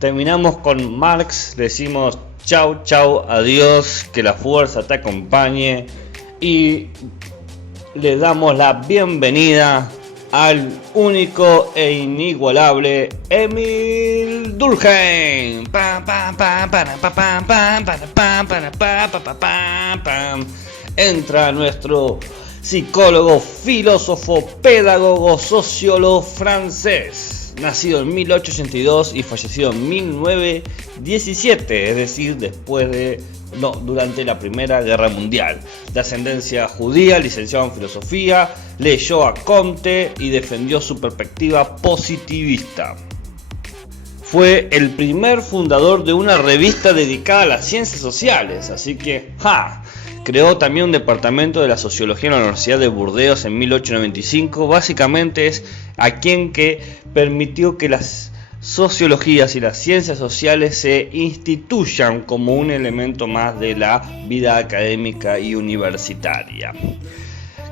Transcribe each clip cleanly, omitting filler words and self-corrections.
terminamos con Marx, decimos chau, chau, adiós, que la fuerza te acompañe y le damos la bienvenida al único e inigualable Emil Durkheim. Entra nuestro psicólogo, filósofo, pedagogo, sociólogo francés, nacido en 1882 y fallecido en 1917, es decir, durante la Primera Guerra Mundial. De ascendencia judía, licenciado en filosofía, leyó a Comte y defendió su perspectiva positivista. Fue el primer fundador de una revista dedicada a las ciencias sociales, así que creó también un departamento de la sociología en la Universidad de Burdeos en 1895. Básicamente es quien que permitió que las sociologías y las ciencias sociales se instituyan como un elemento más de la vida académica y universitaria.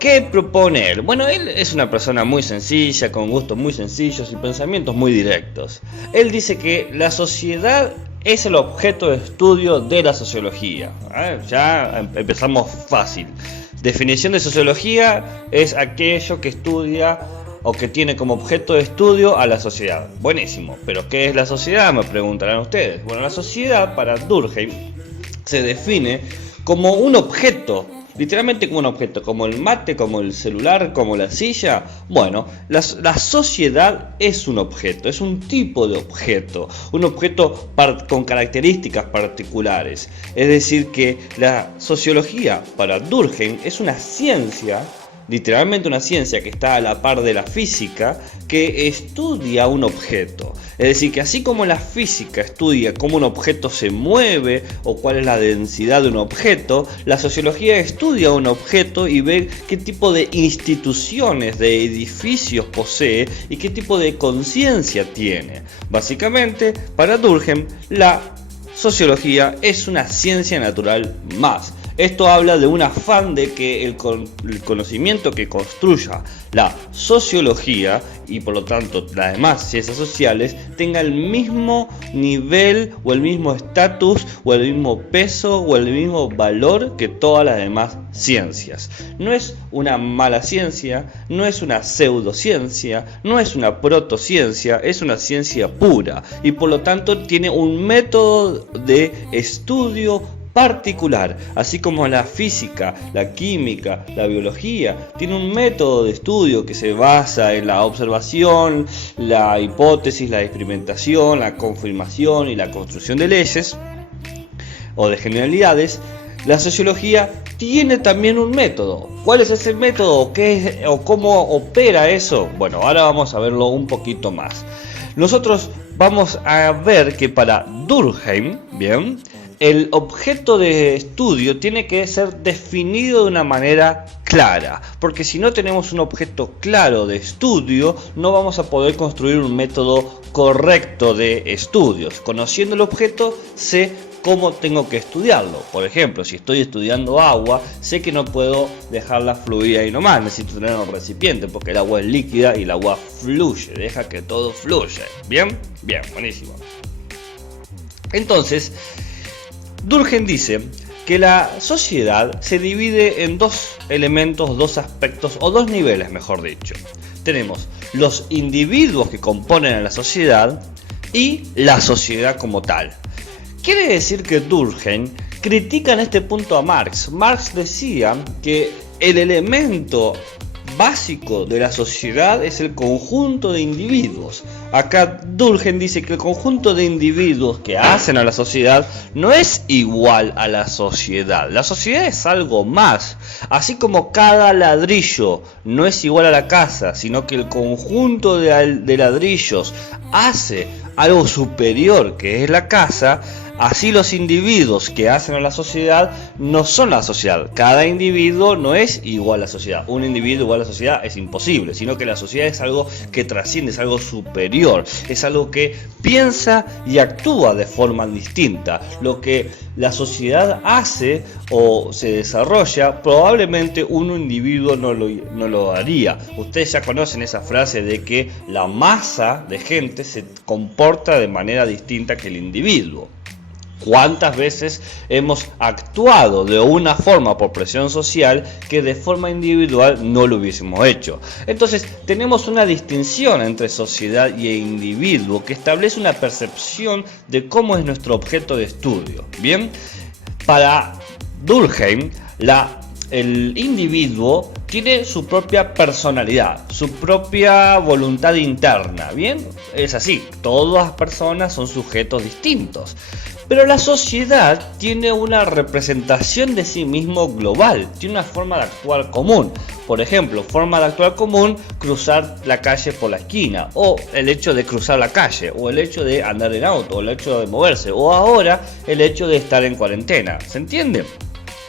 ¿Qué propone él? Bueno, él es una persona muy sencilla, con gustos muy sencillos y pensamientos muy directos. Él dice que la sociedad es el objeto de estudio de la sociología. Ya empezamos fácil. Definición de sociología es aquello que estudia o que tiene como objeto de estudio a la sociedad. Buenísimo, pero ¿qué es la sociedad? Me preguntarán ustedes. Bueno, la sociedad para Durkheim se define como un objeto, literalmente como un objeto, como el mate, como el celular, como la silla. Bueno, la sociedad es un objeto, es un tipo de objeto, un objeto con características particulares. Es decir, que la sociología para Durkheim es una ciencia, literalmente una ciencia que está a la par de la física, que estudia un objeto. Es decir, que así como la física estudia cómo un objeto se mueve o cuál es la densidad de un objeto, la sociología estudia un objeto y ve qué tipo de instituciones, de edificios posee y qué tipo de conciencia tiene. Básicamente, para Durkheim, la sociología es una ciencia natural más. Esto habla de un afán de que el conocimiento que construya la sociología y por lo tanto las demás ciencias sociales tenga el mismo nivel o el mismo estatus o el mismo peso o el mismo valor que todas las demás ciencias. No es una mala ciencia, no es una pseudociencia, no es una protociencia, es una ciencia pura y por lo tanto tiene un método de estudio particular, así como la física, la química, la biología, tiene un método de estudio que se basa en la observación, la hipótesis, la experimentación, la confirmación y la construcción de leyes o de generalidades. La sociología tiene también un método. ¿Cuál es ese método? ¿Qué es, o cómo opera eso? Bueno, ahora vamos a verlo un poquito más. Nosotros vamos a ver que para Durkheim, bien, el objeto de estudio tiene que ser definido de una manera clara, porque si no tenemos un objeto claro de estudio, no vamos a poder construir un método correcto de estudios. Conociendo el objeto, sé cómo tengo que estudiarlo. Por ejemplo, si estoy estudiando agua, sé que no puedo dejarla fluir ahí nomás, necesito tener un recipiente, porque el agua es líquida y el agua fluye, deja que todo fluya. ¿Bien? Bien, buenísimo. Entonces, Durkheim dice que la sociedad se divide en dos elementos, dos aspectos o dos niveles, mejor dicho. Tenemos los individuos que componen a la sociedad y la sociedad como tal. Quiere decir que Durkheim critica en este punto a Marx. Marx decía que el elemento básico de la sociedad es el conjunto de individuos. Acá Durkheim dice que el conjunto de individuos que hacen a la sociedad no es igual a la sociedad. La sociedad es algo más. Así como cada ladrillo no es igual a la casa, sino que el conjunto de ladrillos hace algo superior que es la casa, Así los individuos que hacen a la sociedad no son la sociedad. Cada individuo no es igual a la sociedad. Un individuo igual a la sociedad es imposible, sino que la sociedad es algo que trasciende, es algo superior, es algo que piensa y actúa de forma distinta. Lo que la sociedad hace o se desarrolla, probablemente un individuo no lo haría. Ustedes ya conocen esa frase de que la masa de gente se comporta de manera distinta que el individuo. ¿Cuántas veces hemos actuado de una forma por presión social que de forma individual no lo hubiésemos hecho? Entonces tenemos una distinción entre sociedad y individuo que establece una percepción de cómo es nuestro objeto de estudio. Bien, para Durkheim, el individuo tiene su propia personalidad, su propia voluntad interna. Bien, es así, todas las personas son sujetos distintos. Pero la sociedad tiene una representación de sí mismo global, tiene una forma de actuar común. Por ejemplo, forma de actuar común, cruzar la calle por la esquina, o el hecho de cruzar la calle, o el hecho de andar en auto, o el hecho de moverse, o ahora el hecho de estar en cuarentena. ¿Se entiende?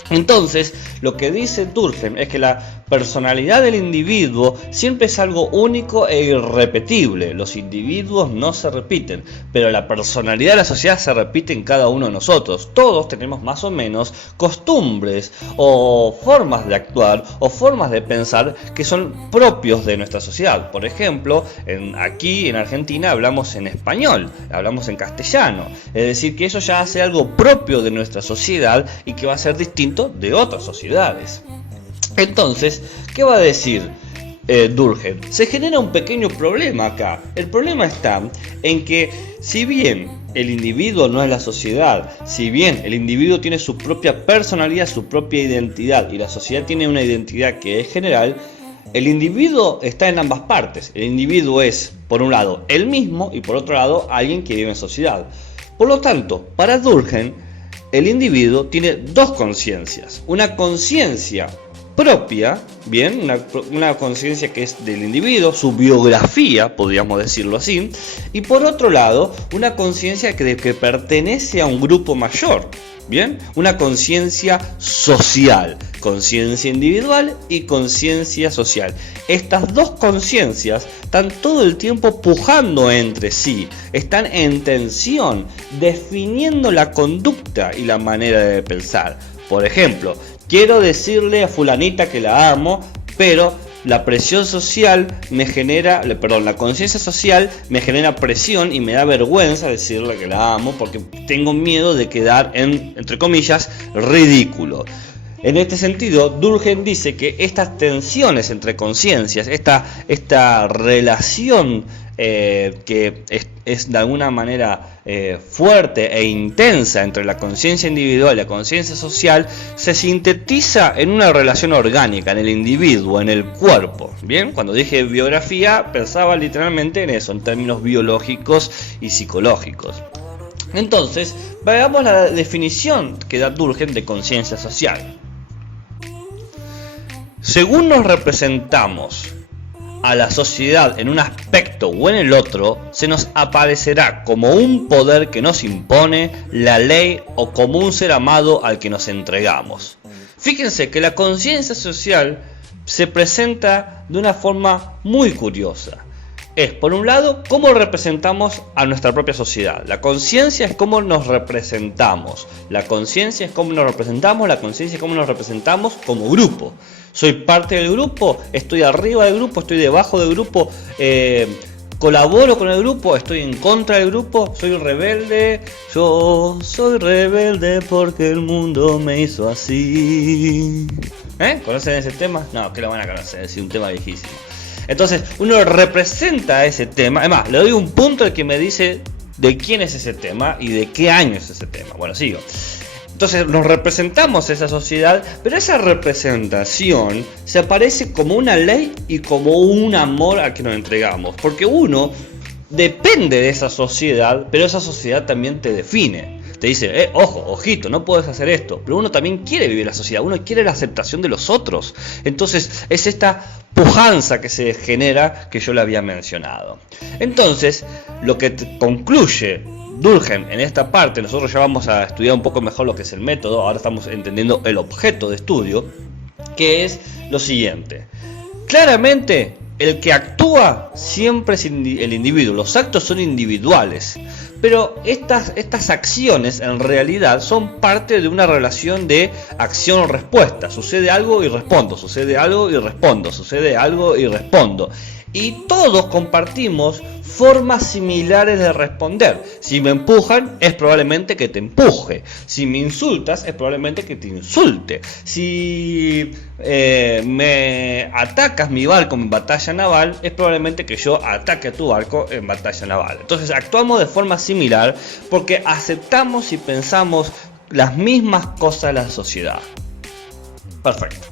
Entonces, lo que dice Durkheim es que la personalidad del individuo siempre es algo único e irrepetible. Los individuos no se repiten, pero la personalidad de la sociedad se repite en cada uno de nosotros. Todos tenemos más o menos costumbres o formas de actuar o formas de pensar que son propios de nuestra sociedad. Por ejemplo, aquí en Argentina hablamos en español, hablamos en castellano. Es decir, que eso ya hace algo propio de nuestra sociedad y que va a ser distinto de otras sociedades. Entonces, ¿qué va a decir Durkheim? Se genera un pequeño problema acá. El problema está en que si bien el individuo no es la sociedad, si bien el individuo tiene su propia personalidad, su propia identidad y la sociedad tiene una identidad que es general, el individuo está en ambas partes. El individuo es, por un lado, él mismo y por otro lado, alguien que vive en sociedad. Por lo tanto, para Durkheim, el individuo tiene dos conciencias. Una conciencia propia, bien, una conciencia que es del individuo, su biografía, podríamos decirlo así, y por otro lado, una conciencia que pertenece a un grupo mayor, bien, una conciencia social, conciencia individual y conciencia social. Estas dos conciencias están todo el tiempo pujando entre sí, están en tensión, definiendo la conducta y la manera de pensar. Por ejemplo, quiero decirle a fulanita que la amo, pero la presión social me genera, la conciencia social me genera presión y me da vergüenza decirle que la amo porque tengo miedo de quedar entre comillas, ridículo. En este sentido, Durkheim dice que estas tensiones entre conciencias, esta relación que es de alguna manera fuerte e intensa entre la conciencia individual y la conciencia social, se sintetiza en una relación orgánica, en el individuo, en el cuerpo. Bien, cuando dije biografía, pensaba literalmente en eso, en términos biológicos y psicológicos. Entonces, veamos la definición que da Durkheim de conciencia social. Según nos representamos a la sociedad en un aspecto o en el otro, se nos aparecerá como un poder que nos impone la ley o como un ser amado al que nos entregamos. Fíjense que la conciencia social se presenta de una forma muy curiosa. Es, por un lado, cómo representamos a nuestra propia sociedad. La conciencia es cómo nos representamos. La conciencia es cómo nos representamos. La conciencia es cómo nos representamos como grupo. Soy parte del grupo, estoy arriba del grupo, estoy debajo del grupo, colaboro con el grupo, estoy en contra del grupo, soy rebelde. Yo soy rebelde porque el mundo me hizo así. ¿Conocen ese tema? No, que lo van a conocer, es un tema viejísimo. Entonces, uno representa ese tema. Además, le doy un punto al que me dice de quién es ese tema y de qué año es ese tema. Bueno, sigo. Entonces, nos representamos esa sociedad, pero esa representación se aparece como una ley y como un amor al que nos entregamos. Porque uno depende de esa sociedad, pero esa sociedad también te define. Te dice, ojo, ojito, no puedes hacer esto. Pero uno también quiere vivir la sociedad, uno quiere la aceptación de los otros. Entonces es esta pujanza que se genera que yo le había mencionado. Entonces, lo que concluye Durkheim en esta parte, nosotros ya vamos a estudiar un poco mejor lo que es el método, ahora estamos entendiendo el objeto de estudio, que es lo siguiente. Claramente, el que actúa siempre es el individuo, los actos son individuales, pero estas acciones en realidad son parte de una relación de acción o respuesta. Sucede algo y respondo, sucede algo y respondo, sucede algo y respondo. Y todos compartimos formas similares de responder. Si me empujan, es probablemente que te empuje. Si me insultas, es probablemente que te insulte. Si me atacas mi barco en batalla naval, es probablemente que yo ataque a tu barco en batalla naval. Entonces actuamos de forma similar porque aceptamos y pensamos las mismas cosas de la sociedad. Perfecto.